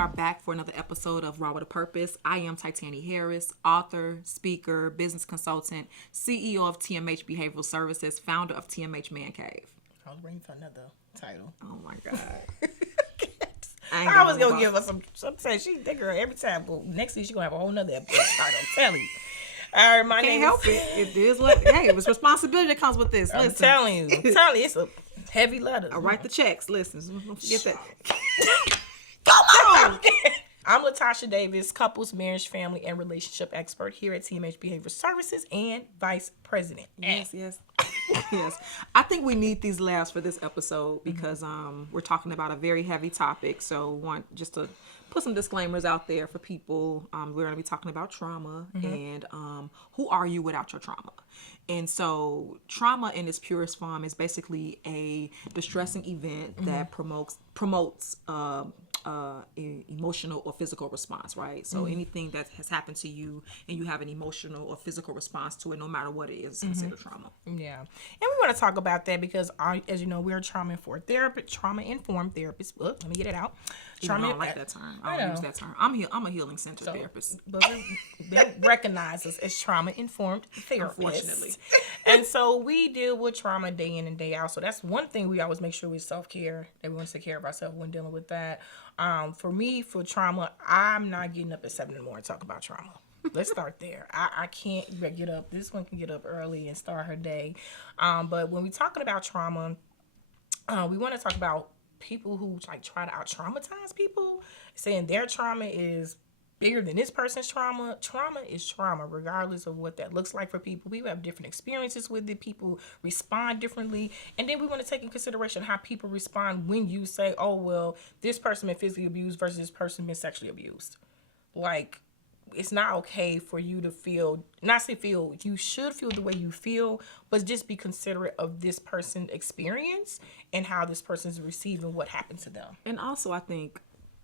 are back for another episode of Raw with a Purpose. I am Tytannie Harris, author, speaker, business consultant, CEO of TMH Behavioral Services, founder of TMH MANCAVE. I was waiting for another title. Oh my God. I was going to give us some she think her every time, but next week she's going to have a whole nother episode title. I'm telling you. All right, my name Can't help it. It is what, hey, it's responsibility that comes with this. I'm telling you, it's a heavy letter. I write the checks. Listen, don't forget that. Come on! I'm Latosha Davis, couples, marriage, family, and relationship expert here at TMH Behavioral Services and vice president. Yes. Yes. I think we need these laughs for this episode because we're talking about a very heavy topic. So want just to put some disclaimers out there for people. We're going to be talking about trauma and who are you without your trauma? And so trauma in its purest form is basically a distressing event that promotes emotional or physical response, right? So anything that has happened to you and you have an emotional or physical response to it, no matter what it is considered trauma. Yeah. And we want to talk about that because, as you know, we're trauma-informed therapists. Let me get it out. I don't like that term. I don't use that term. I'm a healing center therapist. But they recognize us as trauma-informed therapists. Unfortunately. And so we deal with trauma day in and day out. So that's one thing we always make sure we self-care, that we want to take care of ourselves when dealing with that. For me, for trauma, I'm not getting up at 7 in the morning to talk about trauma. Let's start there. I can't get up. This one can get up early and start her day. But when we're talking about trauma, we want to talk about people who try to out-traumatize people, saying their trauma is bigger than this person's trauma. Trauma is trauma, regardless of what that looks like for people. We have different experiences with it. People respond differently. And then we want to take in consideration how people respond when you say, oh, well, this person been physically abused versus this person been sexually abused. It's not okay for you to you should feel the way you feel, but just be considerate of this person's experience and how this person's receiving what happened to them. And also, I think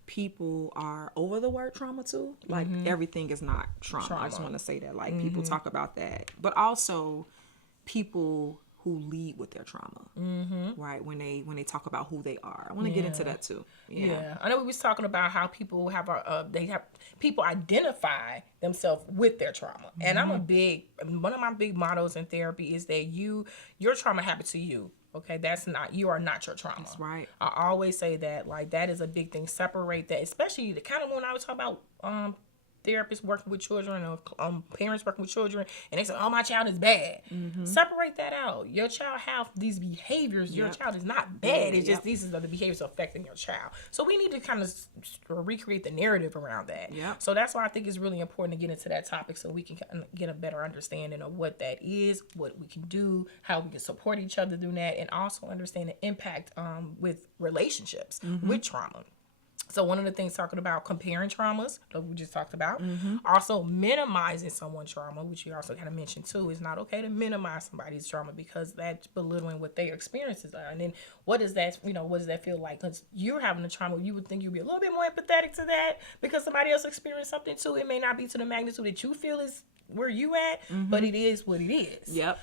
people are over the word trauma too. Everything is not trauma. I just want to say that. People talk about that, but also people who lead with their trauma, right? When they talk about who they are, I want to get into that too. Yeah, I know we was talking about how people have people identify themselves with their trauma, and one of my big mottos in therapy is that your trauma happened to you. Okay, you are not your trauma. That's right. I always say that, that is a big thing. Separate that, especially the kind of when I was talking about therapists working with children or parents working with children, and they say, oh, my child is bad. Separate that out. Your child have these behaviors. Your child is not bad. It's just these are the behaviors affecting your child. So we need to kind of recreate the narrative around that. So that's why I think it's really important to get into that topic so we can kind of get a better understanding of what that is, what we can do, how we can support each other through that, and also understand the impact with relationships, with trauma. So one of the things talking about comparing traumas that we just talked about, also minimizing someone's trauma, which you also kind of mentioned too, is not okay to minimize somebody's trauma because that's belittling what their experiences are. And then what does that feel like? Because you're having a trauma, you would think you'd be a little bit more empathetic to that because somebody else experienced something too. It may not be to the magnitude that you feel is where you at, but it is what it is. Yep.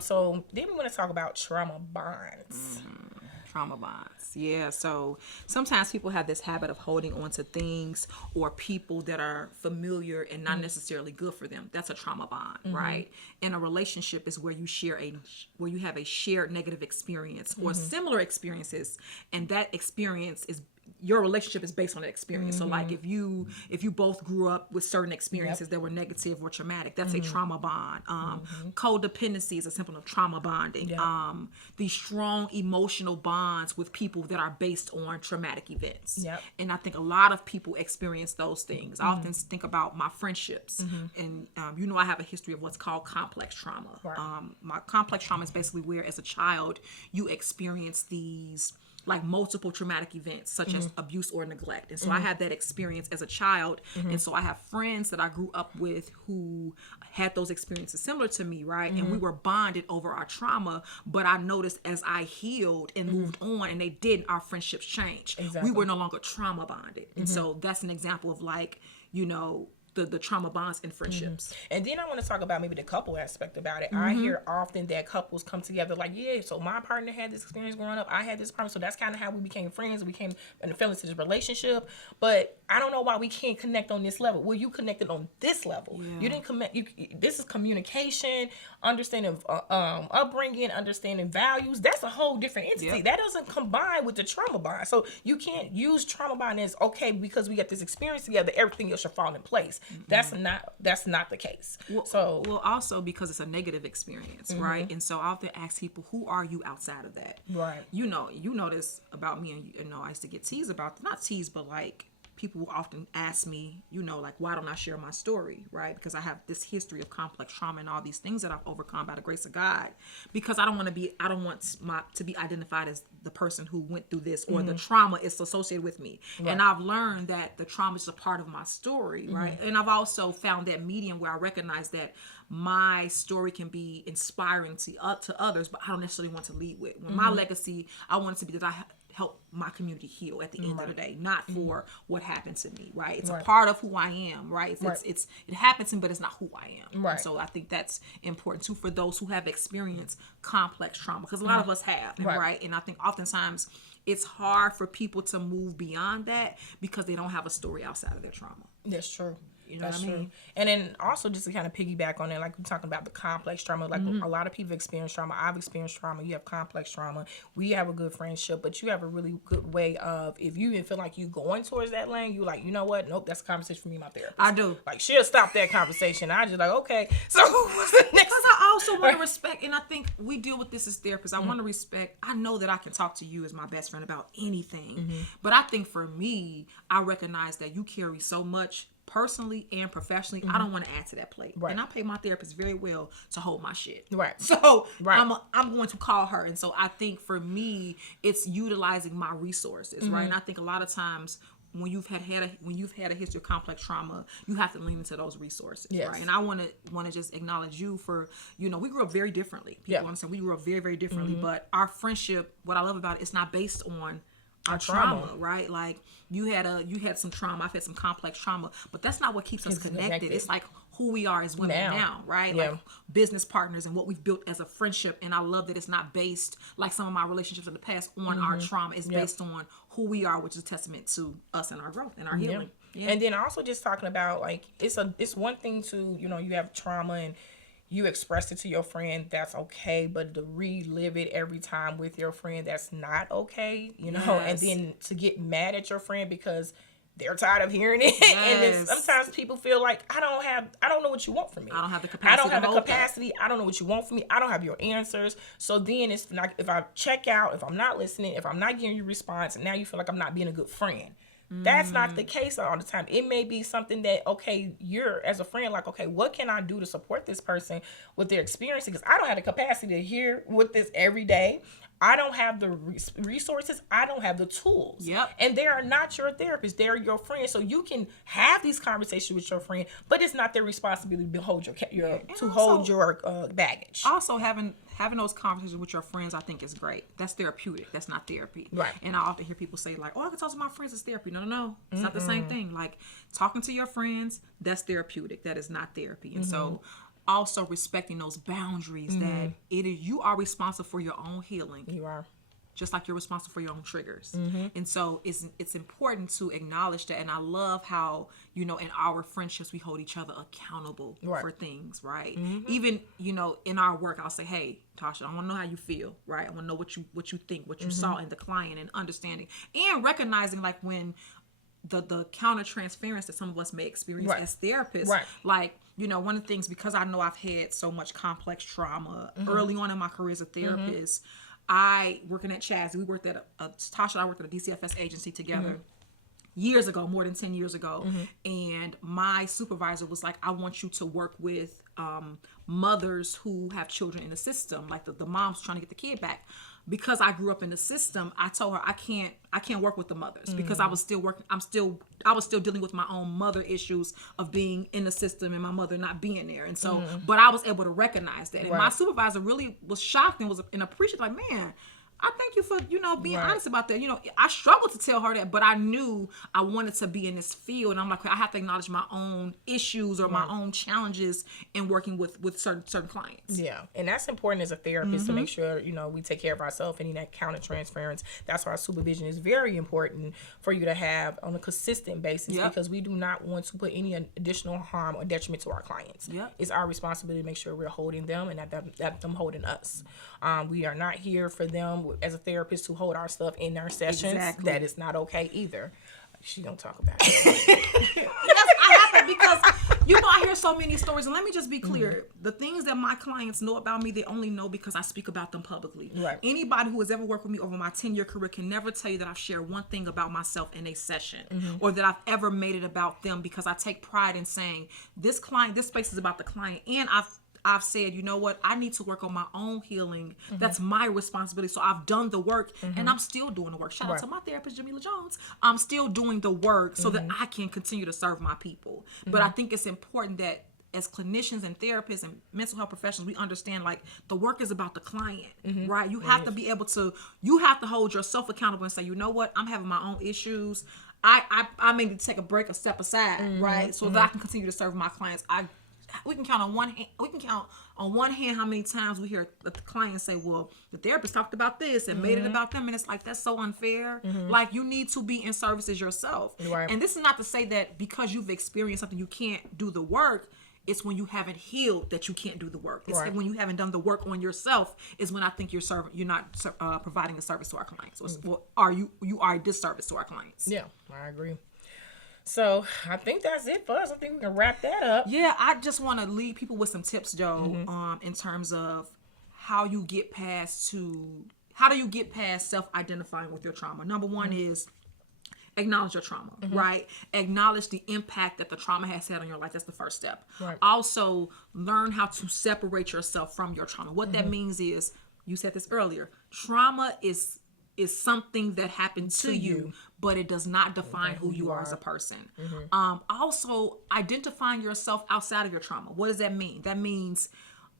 So then we want to talk about trauma bonds. Trauma bonds. Yeah. So sometimes people have this habit of holding on to things or people that are familiar and not necessarily good for them. That's a trauma bond, right? And a relationship is where you have a shared negative experience or similar experiences, and that experience is your relationship is based on that experience. So if you both grew up with certain experiences that were negative or traumatic, that's a trauma bond. Codependency is a symptom of trauma bonding. These strong emotional bonds with people that are based on traumatic events. And I think a lot of people experience those things. I often think about my friendships, and I have a history of what's called complex trauma. My complex trauma is basically where as a child you experience these multiple traumatic events such as abuse or neglect. And so I had that experience as a child. And so I have friends that I grew up with who had those experiences similar to me, right? And we were bonded over our trauma, but I noticed as I healed and moved on and they didn't, our friendships changed. We were no longer trauma bonded. And so that's an example of the trauma bonds in friendships. And then I want to talk about maybe the couple aspect about it. I hear often that couples come together like, yeah, so my partner had this experience growing up, I had this partner, so that's kind of how we became friends, we came and fell into this relationship. But I don't know why we can't connect on this level. Well, you connected on this level. Yeah. You didn't connect. This is communication, understanding upbringing, understanding values. That's a whole different entity. Yep. That doesn't combine with the trauma bond. So you can't use trauma bond as, okay, because we got this experience together, everything else should fall in place. That's not the case. Well, also because it's a negative experience, right? And so I often ask people, who are you outside of that? Right. You know this about me, and you know I used to get teased about, not teased, but like people will often ask me, you know, like, why don't I share my story, right? Because I have this history of complex trauma and all these things that I've overcome by the grace of God. Because I don't want to be identified as the person who went through this, or the trauma is associated with me. Right. And I've learned that the trauma is a part of my story, right? And I've also found that medium where I recognize that my story can be inspiring to others, but I don't necessarily want to lead with. When my legacy, I want it to be that I help my community heal at the end of the day, not for what happened to me, right? It's a part of who I am, right? It happens to me, but it's not who I am. Right. And so I think that's important too for those who have experienced complex trauma, because a lot of us have, right? And I think oftentimes it's hard for people to move beyond that because they don't have a story outside of their trauma. That's true. You know what I mean? True. And then also just to kind of piggyback on it, like we're talking about the complex trauma, like a lot of people experience trauma. I've experienced trauma. You have complex trauma. We have a good friendship, but you have a really good way of, if you even feel like you going towards that lane, you like, you know what? Nope, that's a conversation for me and my therapist. I do. Like, she'll stop that conversation. I just like, okay, so what's the next? Because I also want to respect, and I think we deal with this as therapists. I want to respect, I know that I can talk to you as my best friend about anything, but I think for me, I recognize that you carry so much personally and professionally. I don't want to add to that plate. Right. And I pay my therapist very well to hold my shit. Right. So I'm going to call her. And so I think for me, it's utilizing my resources, right? And I think a lot of times when you've had a history of complex trauma, you have to lean into those resources, right? And I want to just acknowledge you for, you know, we grew up very differently. People understand we grew up very, very differently, but our friendship, what I love about it, it's not based on our trauma, right? Like you had some trauma, I've had some complex trauma, but that's not what keeps us connected. It's like who we are as women now, right? Like business partners and what we've built as a friendship. And I love that it's not based like some of my relationships in the past on our trauma. It's based on who we are, which is a testament to us and our growth and our healing. Yeah. And then also just talking about like, it's one thing to, you know, you have trauma and you expressed it to your friend, that's okay, but to relive it every time with your friend, that's not okay, you know? And then to get mad at your friend because they're tired of hearing it. And then sometimes people feel like, I don't know what you want from me. I don't have the capacity. I don't know what you want from me. I don't have your answers. So then it's not, if I check out, if I'm not listening, if I'm not giving you a response, and now you feel like I'm not being a good friend. That's not the case all the time. It may be something that, okay, you're as a friend, like, okay, what can I do to support this person with their experience? Because I don't have the capacity to hear with this every day. I don't have the resources. I don't have the tools. Yep. And they are not your therapist. They're your friend. So you can have these conversations with your friend, but it's not their responsibility to hold your baggage. Also, having those conversations with your friends, I think is great. That's therapeutic. That's not therapy. Right. And I often hear people say like, "Oh, I can talk to my friends. It's therapy." No. It's not the same thing. Like talking to your friends, that's therapeutic. That is not therapy. And so also respecting those boundaries that you are responsible for your own healing. You are. Just like you're responsible for your own triggers. And so it's important to acknowledge that. And I love how, you know, in our friendships, we hold each other accountable for things, right? Even, you know, in our work, I'll say, hey, Tasha, I want to know how you feel, right? I want to know what you think, what you saw in the client, and understanding and recognizing like when the counter transference that some of us may experience as therapists, like, you know, one of the things, because I know I've had so much complex trauma early on in my career as a therapist, I, working at Chaz, we worked at Tasha and I worked at a DCFS agency together years ago, more than 10 years ago. And my supervisor was like, I want you to work with mothers who have children in the system, like the mom's trying to get the kid back. Because I grew up in the system, I told her I can't work with the mothers because I was still working. I was still dealing with my own mother issues of being in the system and my mother not being there. And so, but I was able to recognize that. And my supervisor really was shocked and was appreciative. Like, man, I thank you for, being honest about that. I struggled to tell her that, but I knew I wanted to be in this field. And I'm like, I have to acknowledge my own issues or my own challenges in working with certain clients. Yeah. And that's important as a therapist to make sure, we take care of ourselves and in that counter-transference. That's why supervision is very important for you to have on a consistent basis because we do not want to put any additional harm or detriment to our clients. Yep. It's our responsibility to make sure we're holding them and that them holding us. We are not here for them as a therapist to hold our stuff in our sessions. Exactly. That is not okay either. She don't talk about it. Yes, I have to because I hear so many stories, and let me just be clear: the things that my clients know about me, they only know because I speak about them publicly. Right. Anybody who has ever worked with me over my 10-year career can never tell you that I've shared one thing about myself in a session, or that I've ever made it about them, because I take pride in saying this space is about the client, and I've said, you know what, I need to work on my own healing. That's my responsibility. So I've done the work and I'm still doing the work. Shout out to my therapist, Jamila Jones. I'm still doing the work so that I can continue to serve my people. But I think it's important that as clinicians and therapists and mental health professionals, we understand like the work is about the client, right? You have to be able to, you have to hold yourself accountable and say, you know what, I'm having my own issues. I may need to take a break or step aside, right? So that I can continue to serve my clients. We can count on one hand how many times we hear the client say, well, the therapist talked about this and made it about them, and it's like, that's so unfair. Like, you need to be in services yourself. Right. And this is not to say that because you've experienced something you can't do the work. It's when you haven't healed that you can't do the work. It's when you haven't done the work on yourself is when I think you're not providing a service to our clients, or you are a disservice to our clients. Yeah, I agree. So I think that's it for us. I think we can wrap that up. Yeah, I just want to leave people with some tips, Joe, in terms of how do you get past self-identifying with your trauma. Number one is acknowledge your trauma, right? Acknowledge the impact that the trauma has had on your life. That's the first step. Right. Also, learn how to separate yourself from your trauma. What that means is, you said this earlier, trauma is something that happened to you, but it does not define who you are as a person. Also, identifying yourself outside of your trauma. What does that mean? That means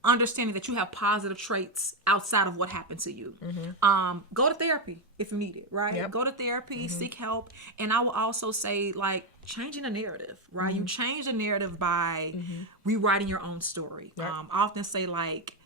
understanding that you have positive traits outside of what happened to you. Go to therapy if you need it, right? Yep. Go to therapy, seek help. And I will also say, like, changing the narrative, right? You change the narrative by rewriting your own story. Yep. I often say, like,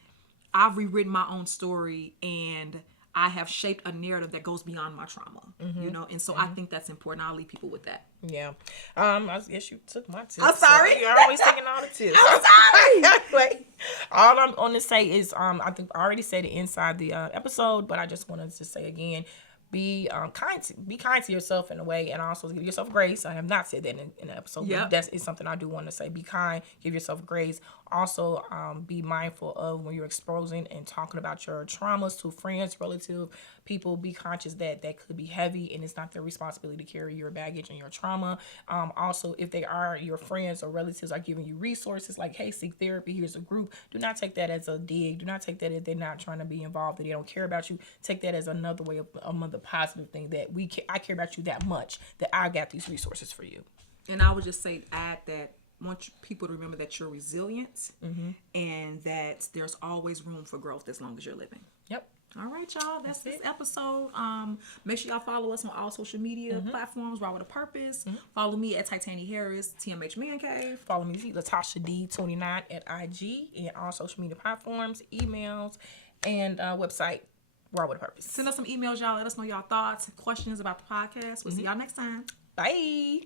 I've rewritten my own story and I have shaped a narrative that goes beyond my trauma, and so I think that's important. I'll leave people with that. Yeah. I guess you took my tips. I'm sorry. So you're always taking all the tips. I'm sorry. Wait. All I'm going to say is, I think I already said it inside the episode, but I just wanted to say again, be kind to yourself in a way, and also give yourself grace. I have not said that in the episode, but that is something I do want to say. Be kind, give yourself grace. Also, be mindful of when you're exposing and talking about your traumas to friends, relatives, people. Be conscious that could be heavy, and it's not their responsibility to carry your baggage and your trauma. Also, if they are your friends or relatives are giving you resources like, hey, seek therapy, here's a group, do not take that as a dig. Do not take that as they're not trying to be involved, that they don't care about you. Take that as another way of another positive thing, that I care about you that much, that I got these resources for you. And I would just add that I want people to remember that you're resilient and that there's always room for growth as long as you're living. Yep. All right, y'all. That's this episode. Make sure y'all follow us on all social media platforms, Raw with a Purpose. Follow me at Tytannie Harris, TMH MANCAVE. Follow me, Latosha D29 at IG and all social media platforms, emails, and website, Raw with a Purpose. Send us some emails, y'all. Let us know y'all thoughts, questions about the podcast. We'll see y'all next time. Bye.